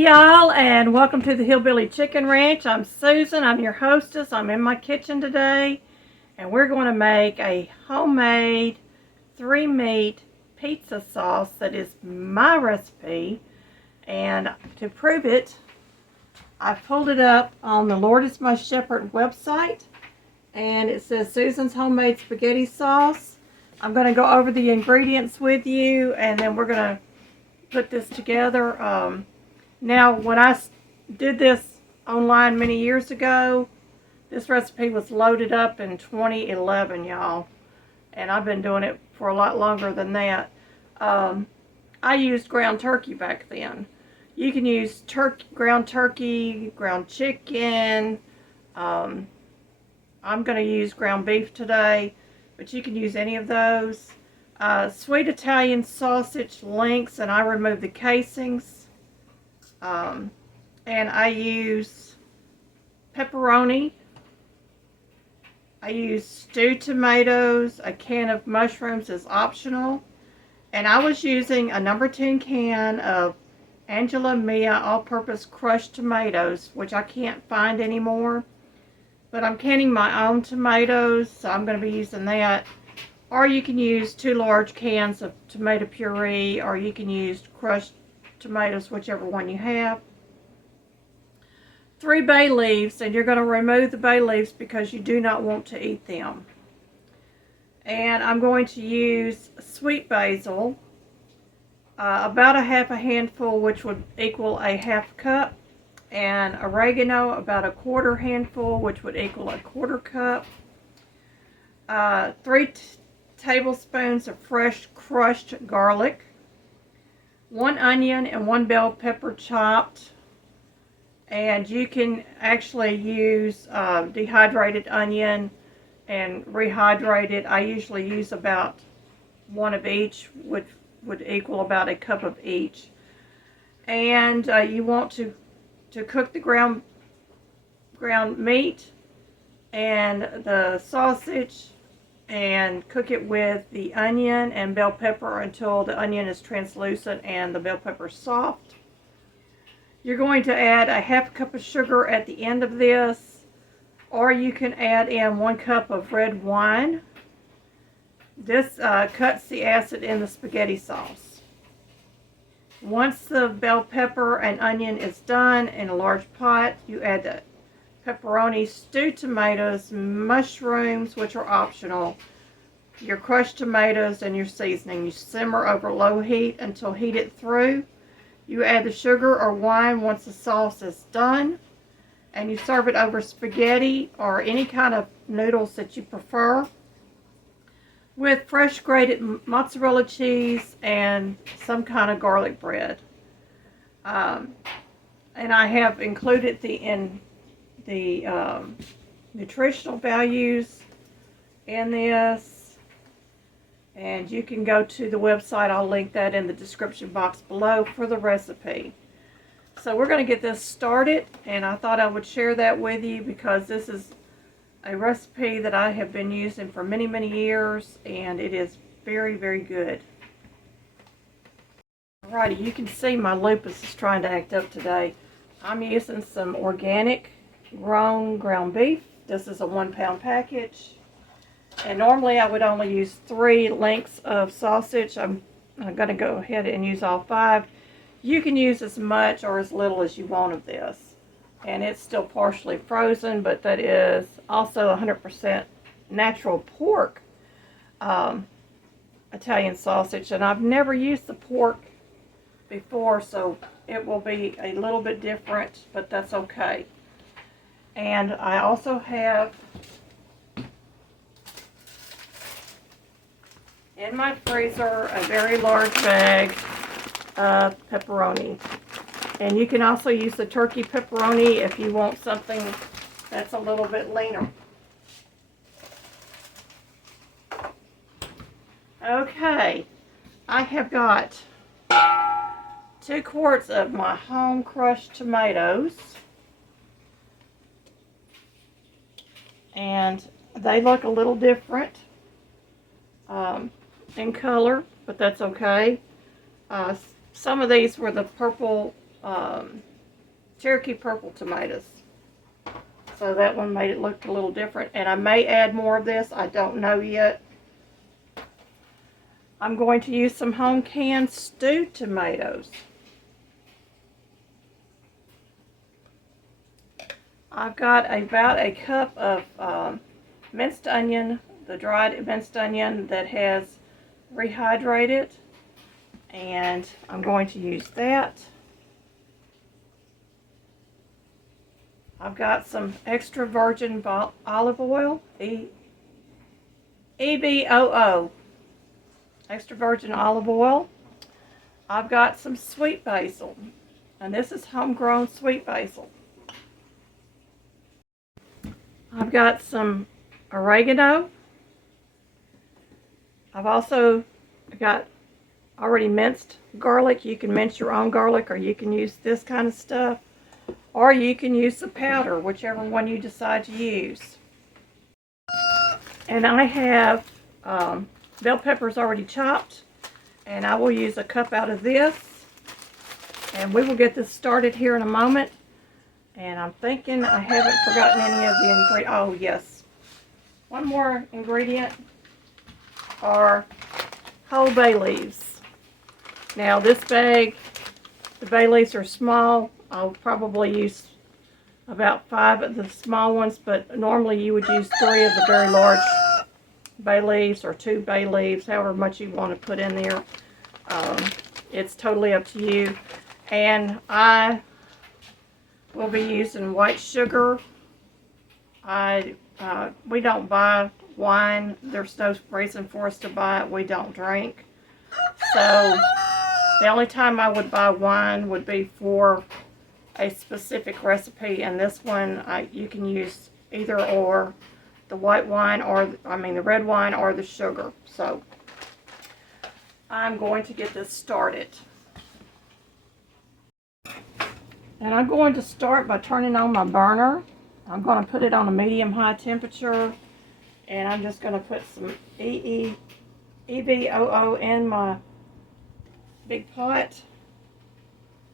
Hey y'all, and welcome to the Hillbilly Chicken Ranch. I'm Susan, I'm your hostess. I'm in my kitchen today, and we're going to make a homemade 3-meat pizza sauce that is my recipe. And to prove it, I pulled it up on the Lord is My Shepherd website, and it says Susan's Homemade Spaghetti Sauce. I'm going to go over the ingredients with you, and then we're going to put this together. Now, when I did this online many years ago, this recipe was loaded up in 2011, y'all. And I've been doing it for a lot longer than that. I used ground turkey back then. You can use ground turkey, ground chicken. I'm going to use ground beef today, but you can use any of those. Sweet Italian sausage links, and I removed the casings. And I use pepperoni. I use stewed tomatoes. A can of mushrooms is optional. And I was using a number 10 can of Angela Mia all-purpose crushed tomatoes, which I can't find anymore. But I'm canning my own tomatoes, so I'm going to be using that. Or you can use 2 large cans of tomato puree, or you can use crushed tomatoes, whichever one you have. 3 bay leaves, and you're going to remove the bay leaves because you do not want to eat them. And I'm going to use sweet basil, about a half a handful, which would equal a half cup, and oregano, about a quarter handful, which would equal a quarter cup. 3 tablespoons of fresh crushed garlic, 1 onion and 1 bell pepper chopped. And you can actually use dehydrated onion and rehydrate it. I usually use about 1 of each, which would equal about a cup of each. And you want to cook the ground meat and the sausage, and cook it with the onion and bell pepper until the onion is translucent and the bell pepper soft. You're going to add a half cup of sugar at the end of this, or you can add in 1 cup of red wine. This cuts the acid in the spaghetti sauce. Once the bell pepper and onion is done in a large pot, you add the pepperoni, stewed tomatoes, mushrooms, which are optional, your crushed tomatoes, and your seasoning. You simmer over low heat until heated through. You add the sugar or wine once the sauce is done, and you serve it over spaghetti or any kind of noodles that you prefer, with fresh grated mozzarella cheese and some kind of garlic bread. And I have included the nutritional values in this, and you can go to the website. I'll link that in the description box below for the recipe. So we're going to get this started, and I thought I would share that with you because this is a recipe that I have been using for many, many years, and it is very, very good. Alrighty, you can see my lupus is trying to act up today. I'm using some organic ground beef. This is a 1-pound package. And normally I would only use 3 lengths of sausage. I'm going to go ahead and use all 5. You can use as much or as little as you want of this. And it's still partially frozen, but that is also 100% natural pork Italian sausage. And I've never used the pork before, so it will be a little bit different, but that's okay. And I also have in my freezer a very large bag of pepperoni. And you can also use the turkey pepperoni if you want something that's a little bit leaner. Okay, I have got 2 quarts of my home crushed tomatoes. And they look a little different in color, but that's okay. Some of these were the purple Cherokee purple tomatoes. So that one made it look a little different. And I may add more of this. I don't know yet. I'm going to use some home canned stewed tomatoes. I've got about a cup of minced onion, the dried minced onion that has rehydrated. And I'm going to use that. I've got some extra virgin olive oil, E-B-O-O, extra virgin olive oil. I've got some sweet basil, and this is homegrown sweet basil. I've got some oregano. I've also got already minced garlic. You can mince your own garlic, or you can use this kind of stuff. Or you can use the powder, whichever one you decide to use. And I have bell peppers already chopped, and I will use a cup out of this. And we will get this started here in a moment. And I'm thinking I haven't forgotten any of the ingredients. Oh, yes. One more ingredient are whole bay leaves. Now, this bag, the bay leaves are small. I'll probably use about 5 of the small ones, but normally you would use 3 of the very large bay leaves, or 2 bay leaves, however much you want to put in there. It's totally up to you. And I will be using white sugar. We don't buy wine. There's no reason for us to buy it. We don't drink. So the only time I would buy wine would be for a specific recipe, and this one you can use either or, the white wine, or the red wine, or the sugar. So I'm going to get this started, and I'm going to start by turning on my burner. I'm going to put it on a medium-high temperature, and I'm just going to put some E-B-O-O in my big pot.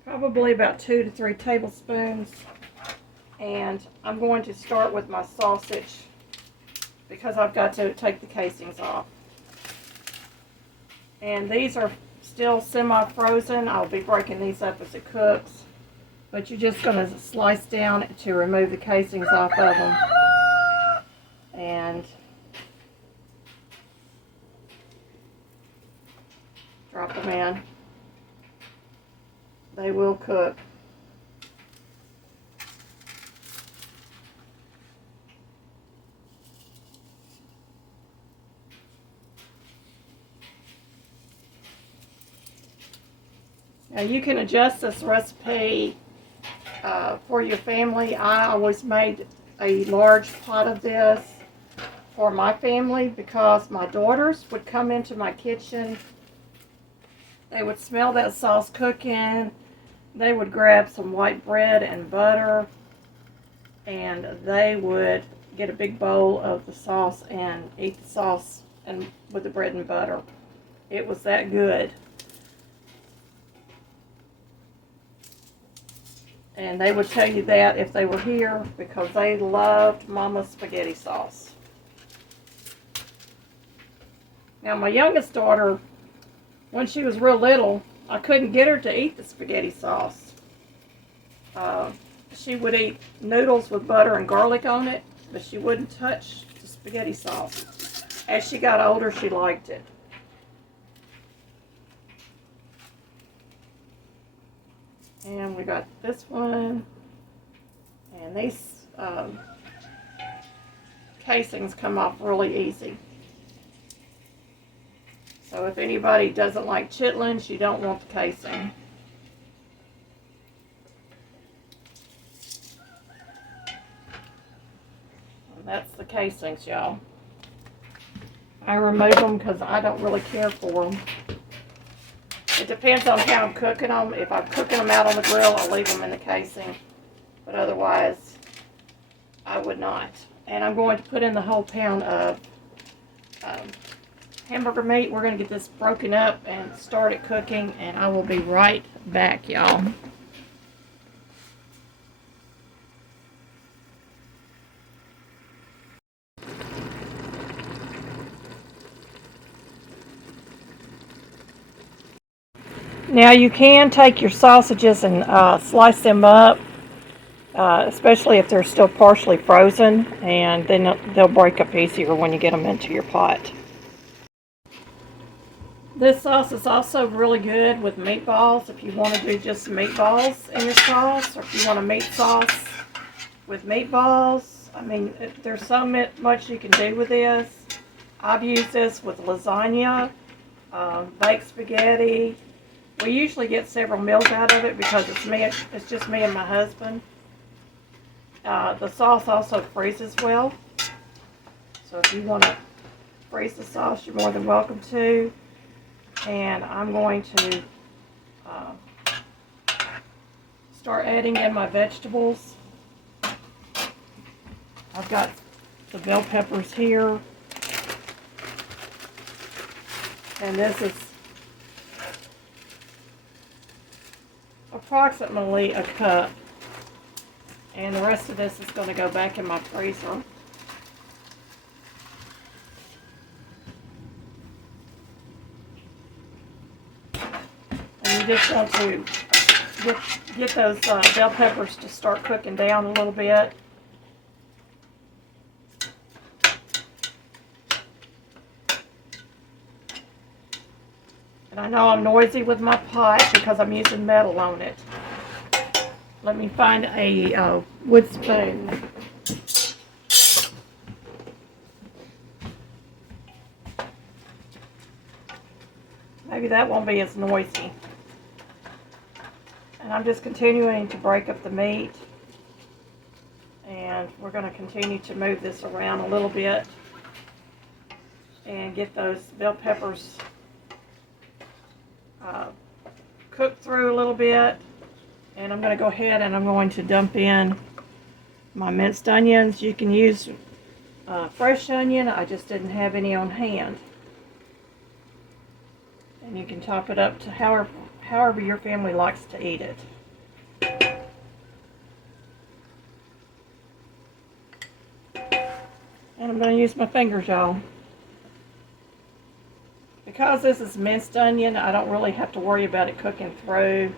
Probably about 2 to 3 tablespoons. And I'm going to start with my sausage because I've got to take the casings off. And these are still semi-frozen. I'll be breaking these up as it cooks. But you're just going to slice down to remove the casings off of them. And drop them in. They will cook. Now you can adjust this recipe for your family. I always made a large pot of this for my family because my daughters would come into my kitchen. They would smell that sauce cooking. They would grab some white bread and butter, and they would get a big bowl of the sauce and eat the sauce and with the bread and butter. It was that good. And they would tell you that if they were here, because they loved Mama's spaghetti sauce. Now my youngest daughter, when she was real little, I couldn't get her to eat the spaghetti sauce. She would eat noodles with butter and garlic on it, but she wouldn't touch the spaghetti sauce. As she got older, she liked it. And we got this one. And these casings come off really easy. So if anybody doesn't like chitlins, you don't want the casing. And that's the casings, y'all. I remove them because I don't really care for them. It depends on how I'm cooking them. If I'm cooking them out on the grill, I'll leave them in the casing. But otherwise, I would not. And I'm going to put in the whole pound of hamburger meat. We're going to get this broken up and start it cooking, and I will be right back, y'all. Now you can take your sausages and slice them up, especially if they're still partially frozen, and then they'll break up easier when you get them into your pot. This sauce is also really good with meatballs. If you want to do just meatballs in your sauce, or if you want a meat sauce with meatballs, I mean, there's so much you can do with this. I've used this with lasagna, baked spaghetti. We usually get several meals out of it because it's just me and my husband. The sauce also freezes well, so if you want to freeze the sauce, you're more than welcome to. And I'm going to start adding in my vegetables. I've got the bell peppers here, and this is approximately a cup, and the rest of this is going to go back in my freezer. And you just want to get those bell peppers to start cooking down a little bit. And I know I'm noisy with my pot because I'm using metal on it. Let me find a wood spoon. Maybe that won't be as noisy. And I'm just continuing to break up the meat. And we're going to continue to move this around a little bit and get those bell peppers cooked through a little bit. And I'm going to go ahead and I'm going to dump in my minced onions. You can use fresh onion. I just didn't have any on hand. And you can top it up to however your family likes to eat it. And I'm going to use my fingers, y'all. Because this is minced onion, I don't really have to worry about it cooking through.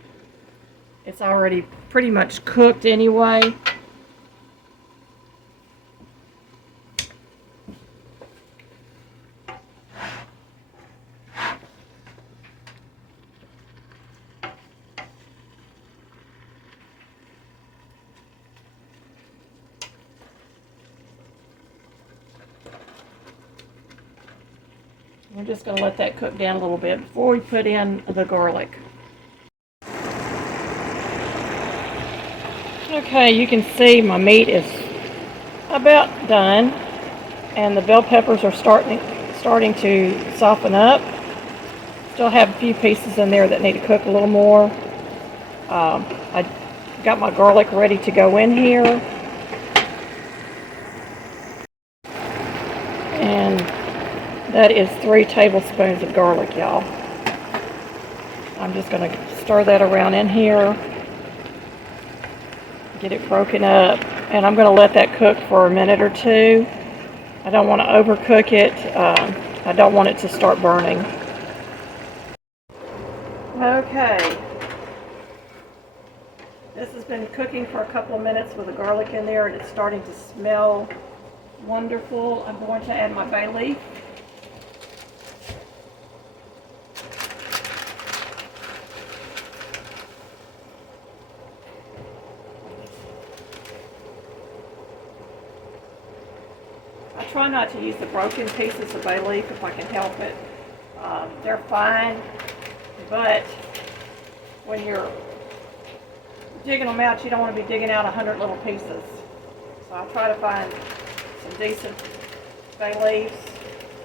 It's already pretty much cooked anyway. We're just going to let that cook down a little bit before we put in the garlic. Okay, you can see my meat is about done, and the bell peppers are starting to soften up. Still have a few pieces in there that need to cook a little more. I got my garlic ready to go in here, and that is 3 tablespoons of garlic, y'all. I'm just going to stir that around in here. Get it broken up, and I'm going to let that cook for a minute or two. I don't want to overcook it. I don't want it to start burning. Okay. This has been cooking for a couple of minutes with the garlic in there, and it's starting to smell wonderful. I'm going to add my bay leaf. I try not to use the broken pieces of bay leaf if I can help it. They're fine, but when you're digging them out, you don't want to be digging out 100 little pieces. So I try to find some decent bay leaves.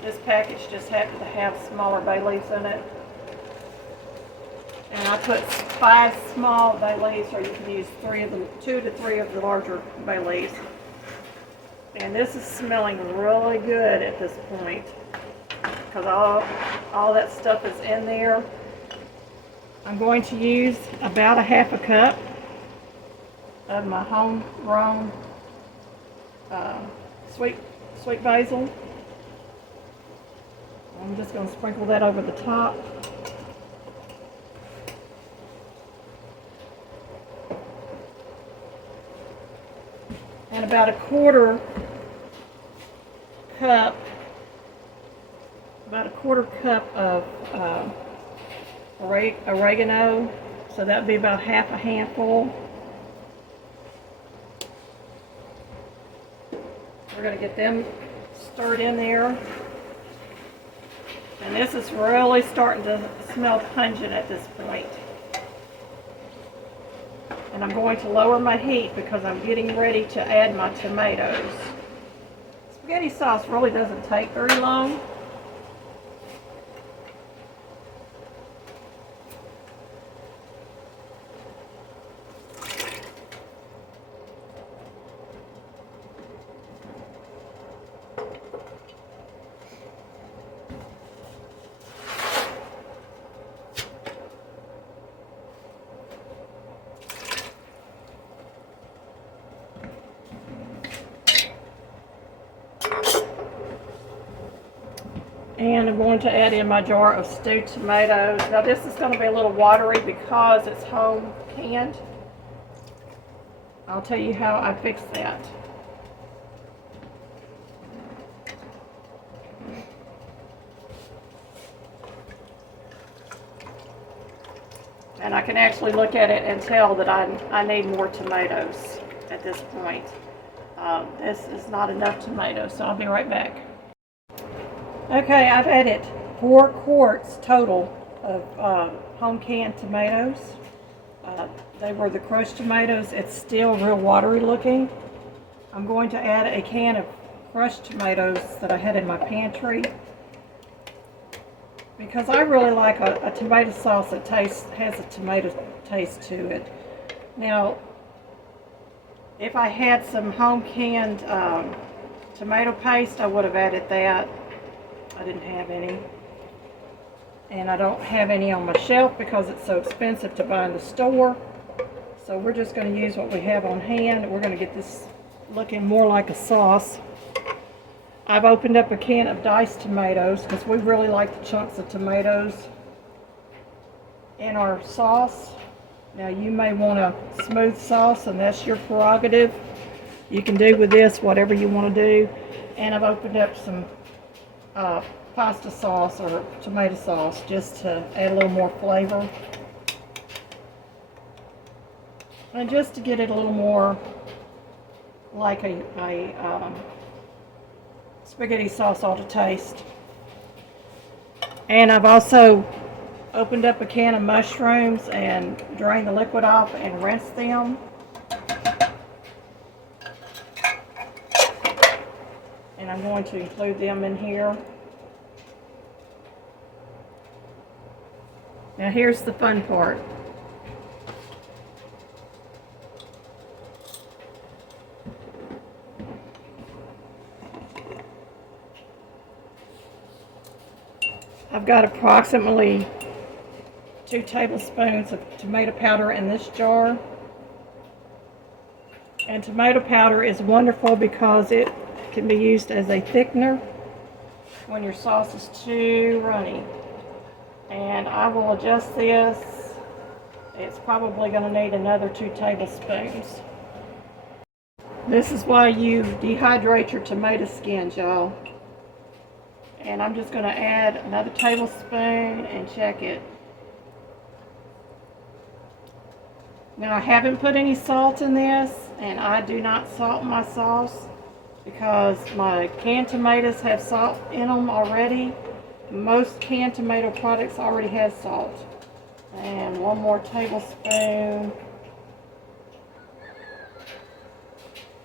This package just happened to have smaller bay leaves in it. And I put 5 small bay leaves, or you can use 2 to 3 of the larger bay leaves. And this is smelling really good at this point because all that stuff is in there. I'm going to use about a half a cup of my homegrown sweet basil. I'm just going to sprinkle that over the top. about a quarter cup of oregano. So that would be about half a handful. We're going to get them stirred in there. And this is really starting to smell pungent at this point. And I'm going to lower my heat because I'm getting ready to add my tomatoes. Spaghetti sauce really doesn't take very long. And I'm going to add in my jar of stewed tomatoes. Now this is going to be a little watery because it's home canned. I'll tell you how I fix that. And I can actually look at it and tell that I need more tomatoes at this point. This is not enough tomatoes, so I'll be right back. Okay, I've added 4 quarts total of home canned tomatoes. They were the crushed tomatoes. It's still real watery looking. I'm going to add a can of crushed tomatoes that I had in my pantry because I really like a tomato sauce that has a tomato taste to it. Now, if I had some home canned tomato paste, I would have added that. I didn't have any. And I don't have any on my shelf because it's so expensive to buy in the store. So we're just going to use what we have on hand. We're going to get this looking more like a sauce. I've opened up a can of diced tomatoes because we really like the chunks of tomatoes in our sauce. Now you may want a smooth sauce, and that's your prerogative. You can do with this whatever you want to do. And I've opened up some pasta sauce or tomato sauce just to add a little more flavor. And just to get it a little more like a spaghetti sauce ought to taste. And I've also opened up a can of mushrooms and drained the liquid off and rinsed them. And I'm going to include them in here. Now here's the fun part. I've got approximately 2 tablespoons of tomato powder in this jar. And tomato powder is wonderful because it can be used as a thickener when your sauce is too runny. And I will adjust this. It's probably going to need another 2 tablespoons. This is why you dehydrate your tomato skins, y'all. And I'm just going to add another tablespoon and check it. Now I haven't put any salt in this, and I do not salt my sauce because my canned tomatoes have salt in them already. Most canned tomato products already have salt. And 1 more tablespoon.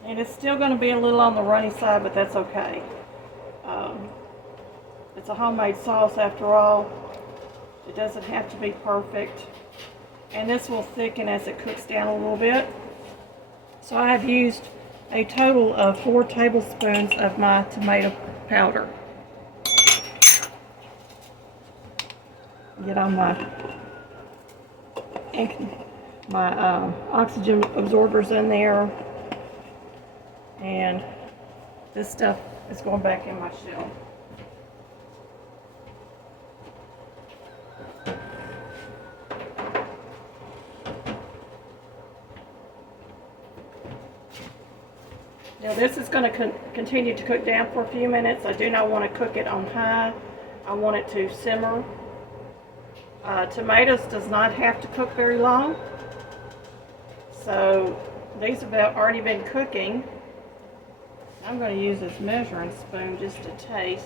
And it's still going to be a little on the runny side, but that's okay. It's a homemade sauce after all. It doesn't have to be perfect. And this will thicken as it cooks down a little bit. So I have used a total of 4 tablespoons of my tomato powder. Get on my oxygen absorbers in there. And this stuff is going back in my shell. This is going to continue to cook down for a few minutes. I do not want to cook it on high. I want it to simmer. Tomatoes does not have to cook very long. So these have already been cooking. I'm going to use this measuring spoon just to taste.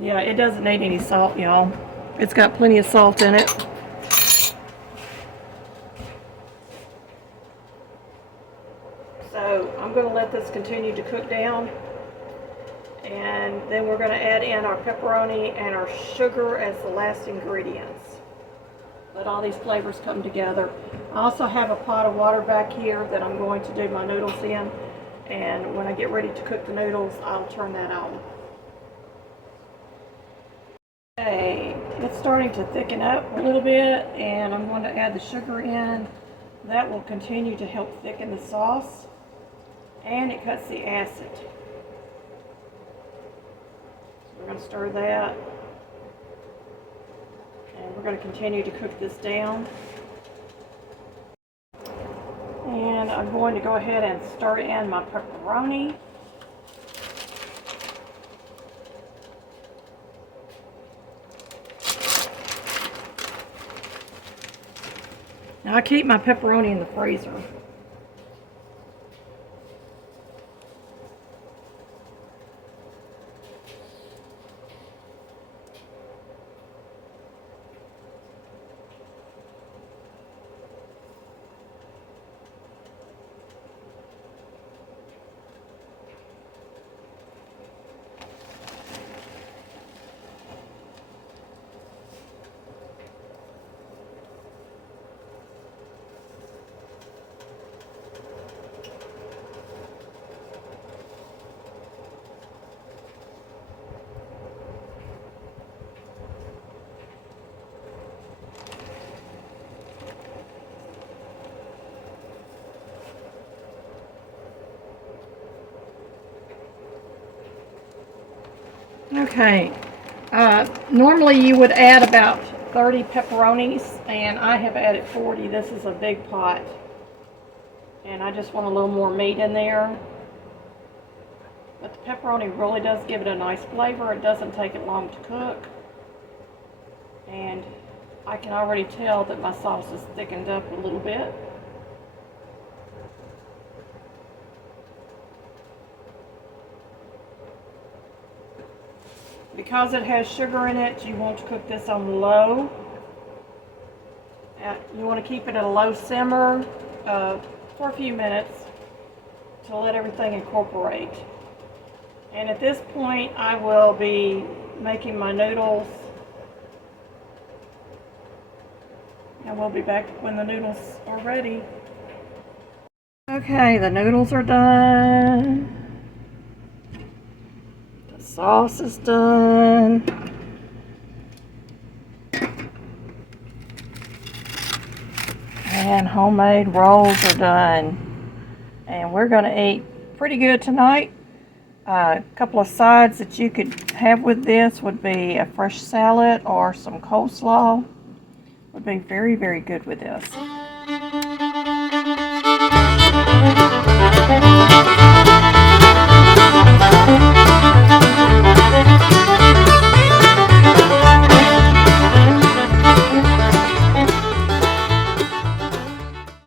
Yeah, it doesn't need any salt, y'all. It's got plenty of salt in it. So I'm going to let this continue to cook down, and then we're going to add in our pepperoni and our sugar as the last ingredients. Let all these flavors come together. I also have a pot of water back here that I'm going to do my noodles in, and when I get ready to cook the noodles, I'll turn that on. Okay, it's starting to thicken up a little bit, and I'm going to add the sugar in. That will continue to help thicken the sauce, and it cuts the acid. So we're going to stir that, and we're going to continue to cook this down. And I'm going to go ahead and stir in my pepperoni. Now I keep my pepperoni in the freezer. Okay, normally you would add about 30 pepperonis, and I have added 40. This is a big pot, and I just want a little more meat in there. But the pepperoni really does give it a nice flavor. It doesn't take it long to cook, and I can already tell that my sauce is thickened up a little bit. Because it has sugar in it, you want to cook this on low. You want to keep it at a low simmer for a few minutes to let everything incorporate. And at this point, I will be making my noodles. And we'll be back when the noodles are ready. Okay, the noodles are done. Sauce is done. And homemade rolls are done. And we're going to eat pretty good tonight. A couple of sides that you could have with this would be a fresh salad or some coleslaw. Would be very, very good with this.